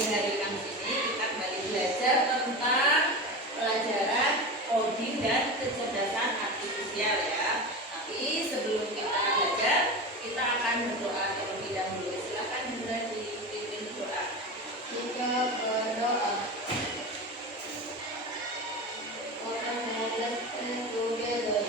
di hari Kamis ini kita kembali belajar tentang pelajaran coding dan kecerdasan artifisial ya. Tapi sebelum kita belajar, kita akan berdoa terlebih dahulu. Silakan Bunda dipimpin doa. Kita berdoa. Let's pray together.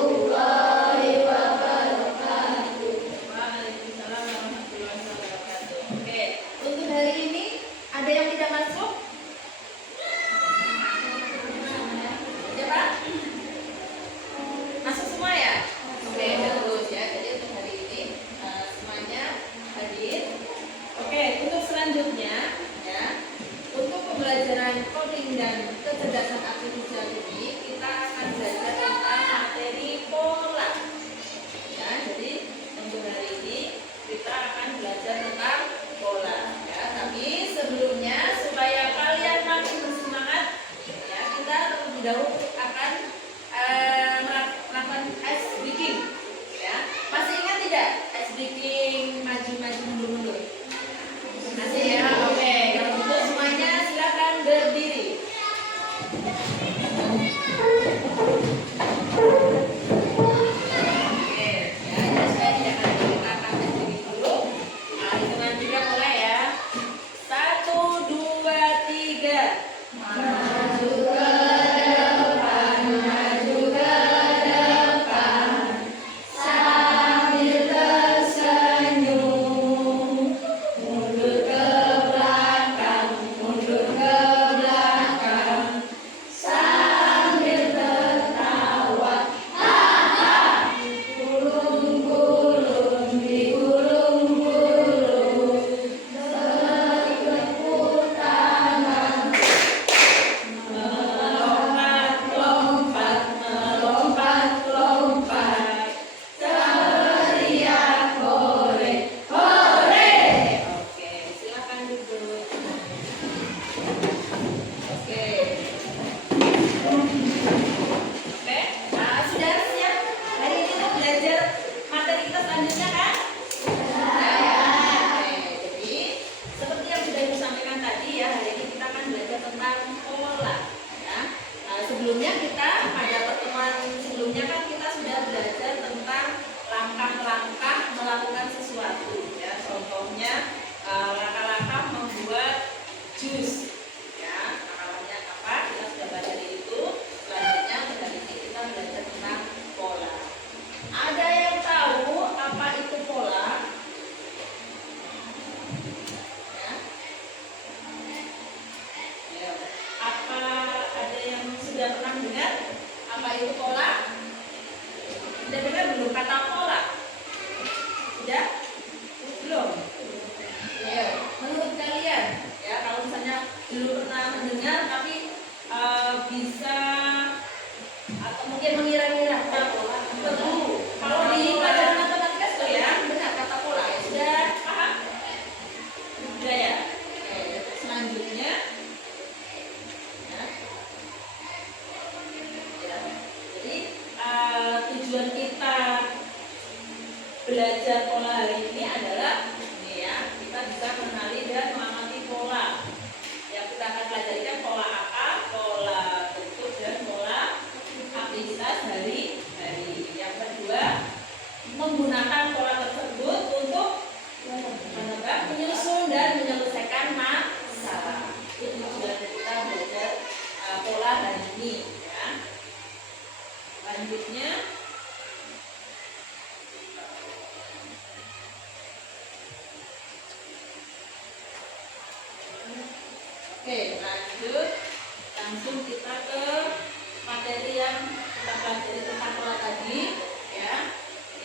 Waalaikumsalam warahmatullahi wabarakatuh. Oke, untuk hari ini ada yang tidak masuk? Ya Pak? Masuk semua ya? Oke, bagus ya. Jadi untuk hari ini semuanya hadir. Oke, untuk selanjutnya ya, untuk pembelajaran coding dan kecerdasan artifisial ini kita akan belajar tentang materi pola. Ya, jadi untuk hari ini kita akan belajar tentang pola ya. Tapi sebelumnya supaya kalian makin bersemangat ya, kita terlebih dahulu akan melakukan ice breaking ya. Masih ingat tidak ice breaking maju-maju mundur-mundur? Masih ya. Oke, kalau gitu semuanya silakan berdiri. Oke, ya, saya tidak akan kita akan berdiri dulu. Hitungan 3 mulai ya. 1, 2, 3. Maju ke depan, maju ke depan, sambil tersenyum. Mundur ke belakang, mundur ke belakang, sambil tertawa. Gulung-gulung, digulung-gulung, bertepuk tangan. Melompat-lompat, melompat-lompat, teriak hore, hore. Oke, silakan duduk. Oke. Oke, nah, sudah siap hari ini untuk belajar materi kita selanjutnya kan? Oke, jadi seperti yang sudah Ibu sampaikan tadi ya, hari ini kita akan belajar tentang pola ya. Sebelumnya kita pada pertemuan sebelumnya kan kita sudah belajar tentang langkah-langkah melakukan sesuatu ya. Contohnya langkah-langkah membuat jus ya. Langkah-langkahnya apa? Kita sudah belajar itu. Selanjutnya hari ini kita belajar tentang pola. Ada yang tahu apa itu pola? Ya. Ya. Apa ada yang sudah pernah dengar apa itu pola? Sudah dengar belum kata pola? Sudah? Belum? Ya. Menurut kalian ya, kalau misalnya selanjutnya ya. Ya. Jadi tujuan kita belajar pola hari ini adalah ini ya, kita bisa mengenali dan mengamati pola. Yang kita akan pelajari kan pola apa, pola bentuk dan pola aktivitas hari-hari. Yang kedua, menggunakan pola tersebut untuk menebak, menyusun dan menyelesaikan masalah. Itu tujuan kita belajar pola hari ini ya. Selanjutnya oke, lanjut langsung kita ke materi yang kita pelajari tentang pola tadi ya.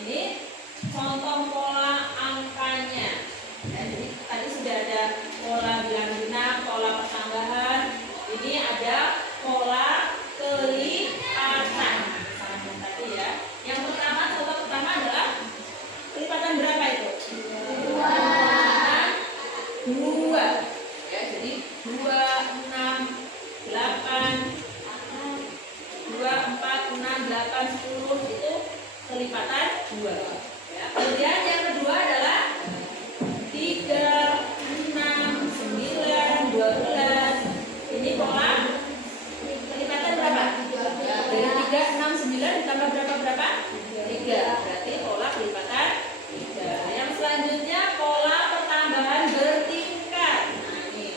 Ini contoh pola angkanya ya, jadi tadi sudah ada pola bilangan genap, pola pertambahan, ini ada pola kelipatan sama yang tadi ya. Yang pertama, contoh pertama adalah kelipatan berapa itu? Dua ya, jadi 2, 6, 8, 2, 4, 6, 10 itu kelipatan 2 ya. Kemudian yang kedua adalah 3, 6, 9, 12. Ini pola kelipatan berapa? Dari 3, 6, 9 ditambah berapa? 3. Berarti pola kelipatan 3. Yang selanjutnya pola pertambahan bertingkat. Nah ini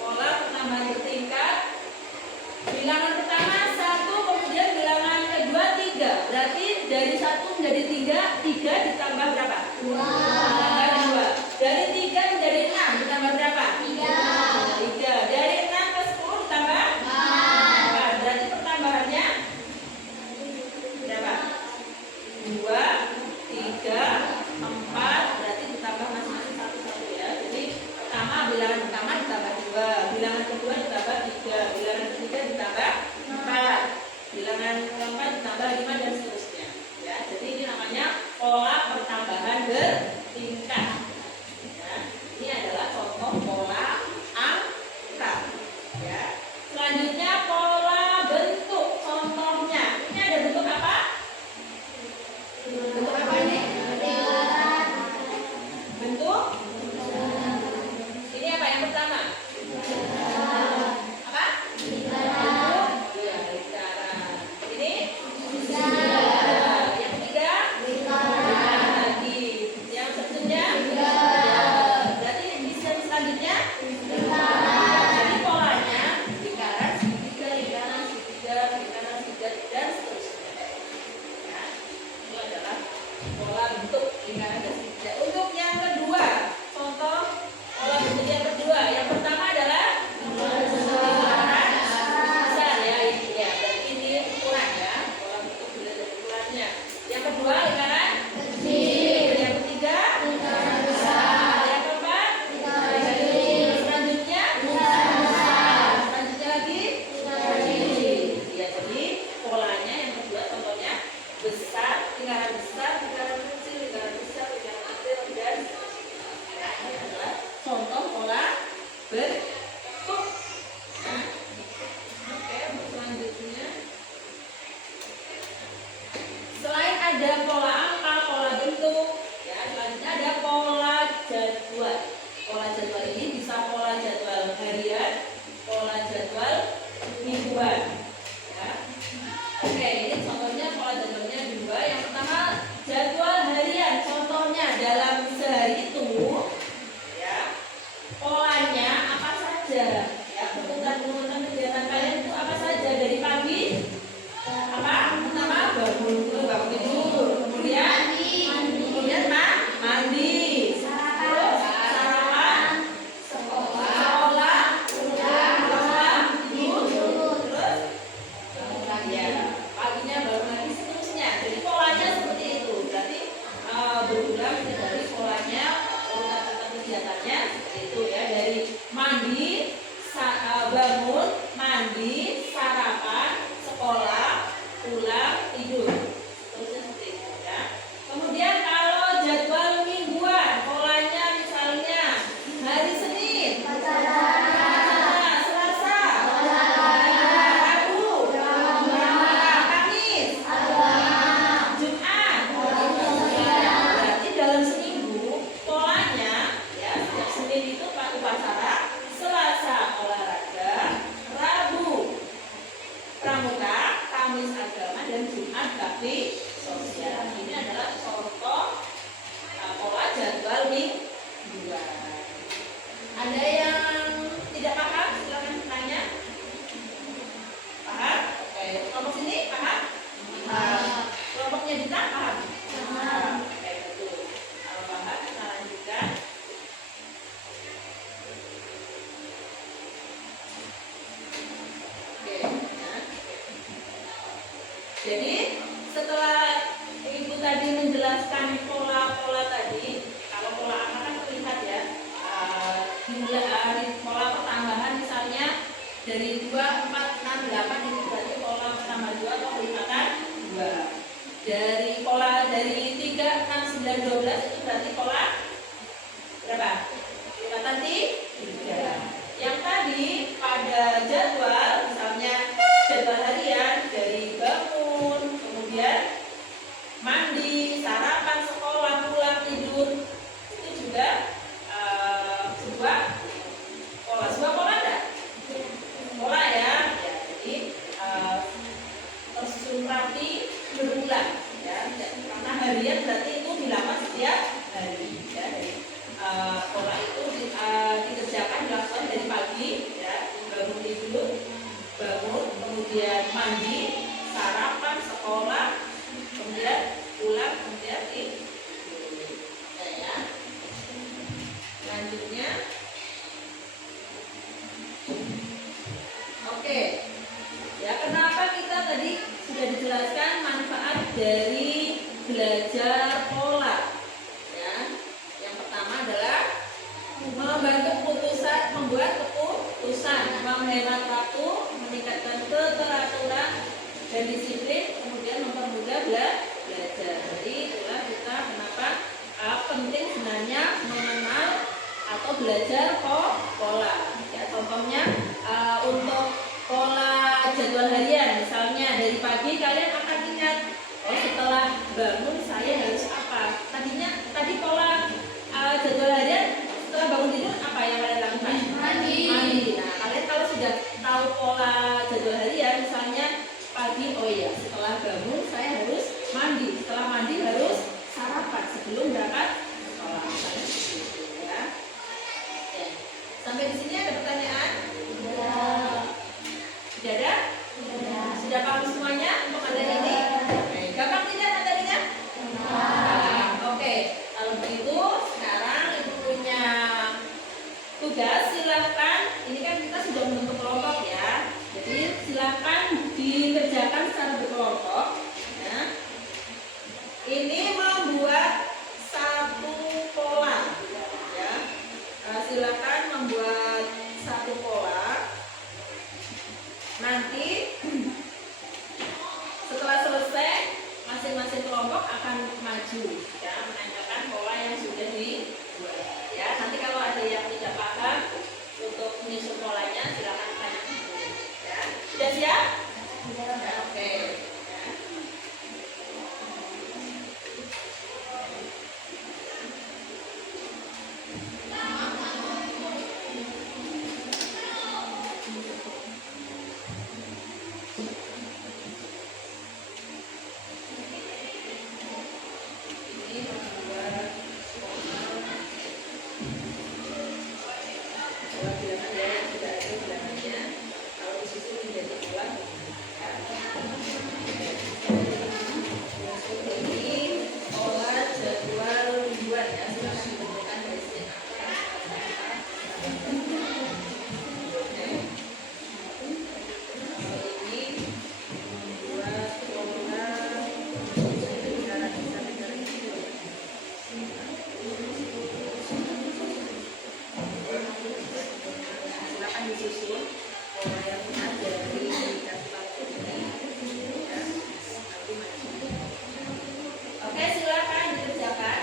pola pertambahan bertingkat. Bilangan pertama 1, kemudian bilangan kedua 3. Berarti dari 1 menjadi 3 ditambah berapa? 2. Tambah 2. Dari 3 menjadi 6 ditambah berapa? 3. Dari 6 ke 10 ditambah 4. Berarti pertambahannya berapa? 2, 3, 4. Berarti ditambah masing-masing 1 ya. Jadi bilangan pertama ditambah 2, bilangan kedua ditambah 3, bilangan ketiga ditambah 4, bilangan keempat ditambah 5 dan seterusnya ya. Jadi ini namanya pola pertambahan bertingkat ya. Ini adalah contoh pola angka ya. Selanjutnya pola bentuk. Contohnya ini ada bentuk apa? Bentuk apa ini? Bentuk ini apa yang pertama? Apa? Bentuk ya, lingkaran. Ini yang ketiga lagi. Yang seterusnya berarti bisa selanjutnya jadi polanya lingkaran segitiga, lingkaran segitiga, lingkaran segitiga dan seterusnya ya. Itu adalah pola bentuk lingkaran dan segitiga. Untuk yang kedua, contoh pola bentuk yang kedua, yang pertama adalah lingkaran besar ya, ini ya. Berarti ini ukuran ya, pola bentuk dilihat dari ukurannya. Yang kedua lingkaran kecil, yang ketiga lingkaran besar, yang keempat lingkaran kecil, selanjutnya selanjutnya lagi lingkaran kecil. Ya, jadi polanya yang kedua contohnya besar, lingkaran besar, lingkaran kecil, lingkaran besar, lingkaran kecil dan seterusnya. Ini adalah contoh pola bentuk. Nah, oke, selanjutnya selain ada pola angka, pola bentuk, ya selanjutnya ada pola jadwal. Pola jadwal ini bisa pola jadwal harian, pola jadwal mingguan. Ya. Oke, ini contohnya pola jadwalnya dua. Yang pertama jadwal harian. Contohnya dalam sehari itu ya polanya apa saja ya, urutan kegiatan kalian itu apa saja dari pagi apa pertama bangun tidur, kemudian mandi, terus sarapan, sekolah, tidur, terus ya paginya baru lagi seterusnya. Jadi polanya seperti itu. Berarti berulang dari polanya, urutan kegiatannya seperti itu ya. Dari mandi, bangun, mandi, sarapan, sekolah, pulang, tidur. Seterusnya seperti itu ya. Ada yang tidak paham? Silakan tanya. Paham? Oke. Kelompok sini paham? Paham. Kelompoknya Dita paham? Paham. Oke, betul. Kalau paham, kita lanjutkan. Oke. Nah. Jadi setelah Ibu tadi menjelaskan pola-pola tadi, kalau pola apa kan terlihat ya, pola pertambahan misalnya dari 2, 4, 6, 8 itu berarti pola pertambah 2 atau pelipatan 2. Dari pola dari 3, 6, 9, 12 itu berarti pola berapa? Pelipatan 3. Yang tadi pada jadwal misalnya jadwal harian dari bangun, kemudian mandi, sarapan, sekolah, pulang, tidur, itu juga sebuah pola. Sebuah pola enggak? Pola ya. Jadi tersusun rapi berulang ya. Karena harian berarti itu dilakukan setiap hari ya. Jadi, pola itu dikerjakan dilakukan dari pagi ya, bangun tidur, bangun, kemudian mandi, sarapan, sekolah, kemudian pulang, kemudian tidur. Nah, ya. Selanjutnya, oke. Ya, kenapa kita tadi sudah dijelaskan manfaat dari belajar pola? Ya, yang pertama adalah membuat keputusan, menghemat waktu, meningkatkan keteraturan dan disiplin, kemudian mempermudah belajar. Jadi itulah kita kenapa penting sebenarnya mengenal atau belajar pola. Ya, contohnya untuk pola jadwal harian, misalnya dari pagi kalian akan ingat, oh setelah bangun saya harus apa? Tadi pola jadwal harian setelah bangun tidur apa yang kalian lakukan? Mandi. Nah, kalian kalau sudah tahu pola jadwal harian, misalnya pagi, oh iya, setelah bangun saya harus mandi, setelah mandi harus sarapan sebelum berangkat sekolah. Misalnya seperti itu ya. Oke. Sampai di sini ada pertanyaan? Sudah ada? Sudah paham semuanya untuk materi ini? Oke. Gampang tidak materinya? Oke. Kalau begitu sekarang Ibu punya tugas, silahkan. Ini kan kita sudah membentuk kelompok ya. Jadi silahkan dikerjakan secara berkelompok. Ya. Ini membuat satu pola. Ya. Silakan membuat satu pola. Nanti setelah selesai masing-masing kelompok akan maju ya, menanyakan pola yang sudah dibuat. Ya, nanti kalau ada yang tidak paham untuk menyusun polanya silakan tanya dulu. Ya, sudah siap? Ya, oke. Ya. Ini membuat pola bilangan ya, yang sudah ada bilangannya. Kalau disusun menjadi pola, ya. Ini pola jadwal mingguan ya, silakan ditentukan dari sini apa yang Oke. Ini membuat pola silakan disusun pola yang benar dari daftar ini ya, nanti maju. Oke, silakan dikerjakan.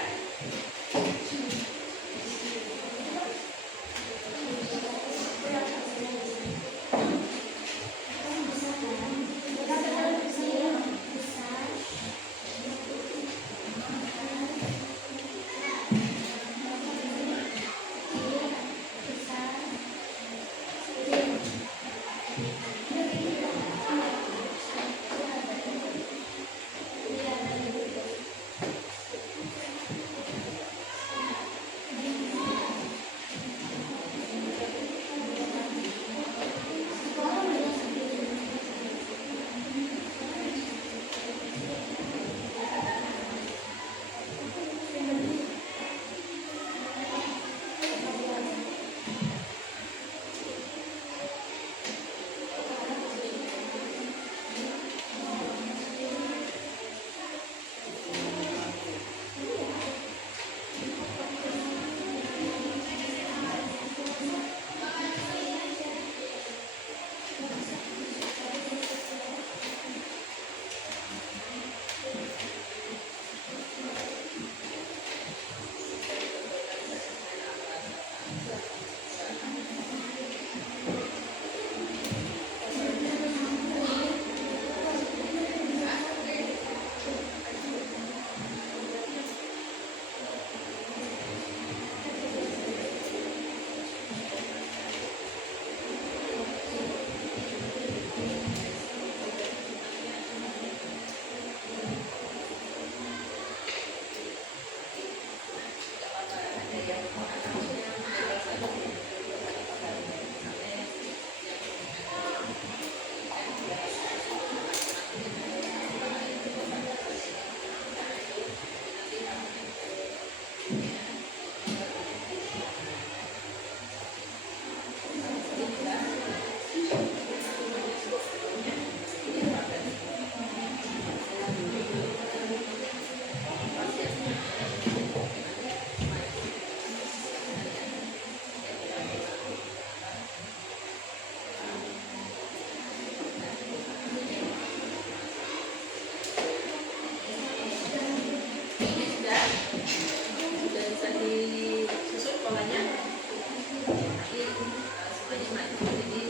maju, jadi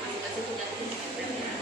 masing-masing punya pinter ya.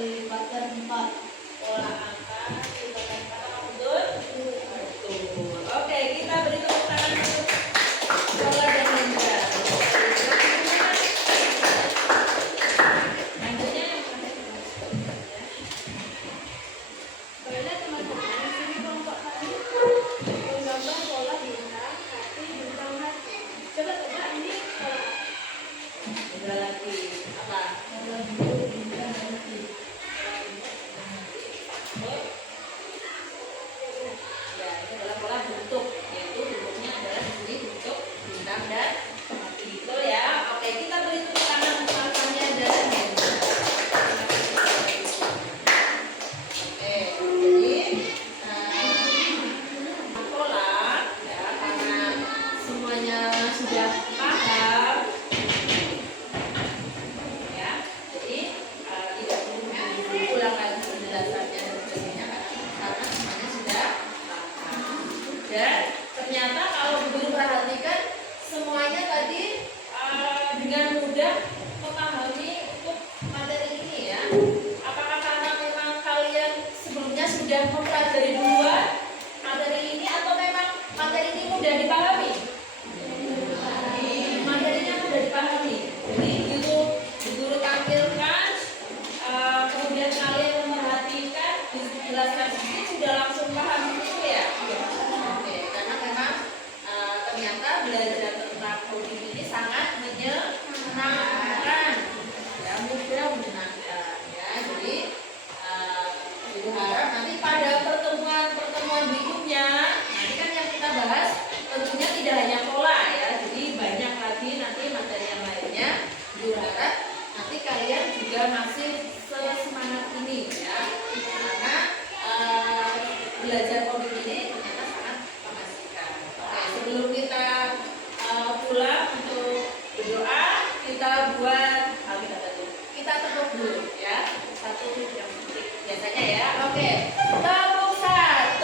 kelipatan 4. Pola angka kelipatan 4 apa betul? Betul. Oke, kita beri tepuk tangan untuk Lola dan Linda. Lanjutnya Baiklah teman-teman, di sini kelompok kami menggambar pola bintang, hati, bintang hati. Coba tebak ini pola Linda lagi apa? pola bintang hati. Ya, ini adalah pola bentuk, yaitu bentuknya adalah di sini bentuk bintang dan hati. Betul ya? Oke, kita beri tepuk tangan untuk Alfanya dan Linda. Oke, jadi pola ya, karena semuanya sudah paham ya, jadi tidak perlu diulang lagi penjelasannya dan sebagainya karena semuanya sudah paham. Dan ternyata kalau guru perhatikan semuanya tadi dengan mudah memahami untuk materi ini ya. Apakah karena memang kalian sebelumnya sudah mempelajari duluan materi ini atau memang materi ini mudah dipahami? Materinya mudah dipahami. Jadi itu guru tampilkan, kemudian kalian memperhatikan, dijelaskan sedikit sudah langsung paham itu ya. Oke, karena memang ternyata belajar tentang coding ini sangat menyenangkan, ya mudah menyenangkan ya. Jadi ibu harap nanti pada pertemuan berikutnya, nanti kan yang kita bahas tentunya tidak hanya pola ya, jadi banyak lagi nanti materi yang lainnya. Ibu harap nanti kalian juga masih sesemangat ini ya, karena belajar coding ini ternyata sangat mengasihkan. Oke, sebelum kita pulang untuk berdoa, kita buat kita tepuk dulu ya, satu yang penting biasanya ya. Oke, tepuk 1,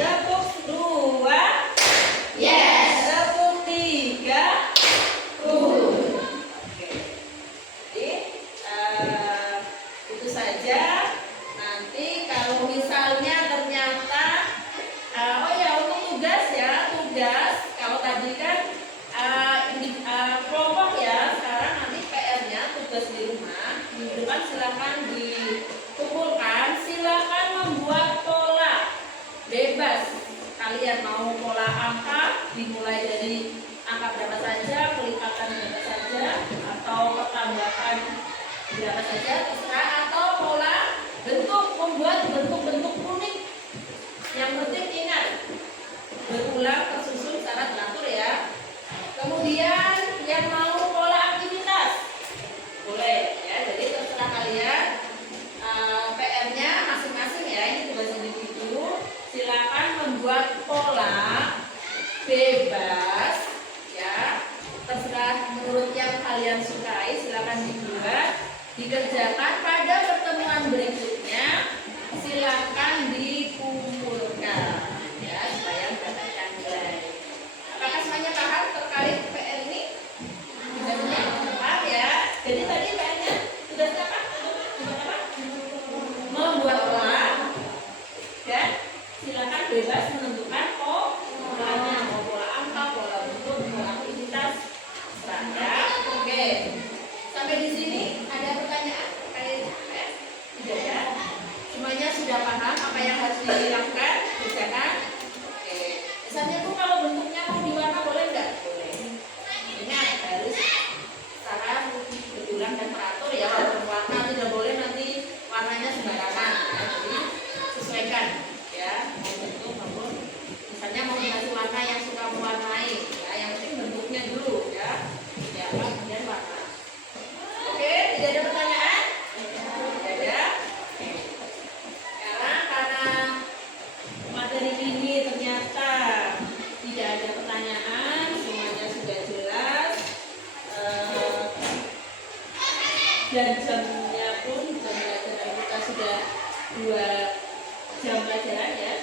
tepuk 2, Yes. tepuk 3. Oke, jadi itu saja. Nanti kalau misalnya ternyata oh ya, untuk tugas ya, tugas kalau tadi kan kelompok ya, sekarang nanti PR-nya tugas di rumah minggu depan silakan dikumpulkan, silakan membuat pola bebas. Kalian mau pola angka dimulai dari angka berapa saja, kelipatan berapa saja, atau pertambahan berapa saja terserah, atau pola bentuk, membuat bentuk-bentuk unik. Yang penting ingat berulang tersusun secara teratur ya. Kemudian yang mau pola aktivitas boleh ya, jadi terserah kalian. PR-nya masing-masing ya, ini tugas individu. Silakan membuat pola bebas ya, terserah menurut yang kalian sukai, silakan dibuat, dikerjakan. Pada pertemuan berikutnya silakan dikumpulkan ya, supaya mendapatkan nilai. Apakah semuanya paham terkait PR ini? Tugasnya paham ya. Jadi tadi PR-nya tugasnya apa? Tugas apa? Membuat pola dan silakan bebas menentukan polanya, mau pola angka, pola bentuk, pola aktivitas, terserah ya. Oke, sampai di sini ada pertanyaan terkait PR? Tidak ya? Semuanya sudah paham apa yang harus dilakukan, kerjakan? Oke, misalnya Bu, kalau bentuknya mau diwarna boleh nggak? Boleh. Ingat harus secara berulang dan teratur ya, walaupun warna tidak boleh nanti warnanya sembarangan ya. Jadi sesuaikan ya, mau bentuk maupun misalnya mau dikasih warna yang suka mewarnai ya, yang penting bentuknya dulu ya, ya kemudian warna. Oke, tidak ada pertanyaan? Tidak ada. Karena materi ini ternyata tidak ada pertanyaan, semuanya sudah jelas, dan jamnya pun jam pelajaran kita sudah 2 jam pelajaran ya.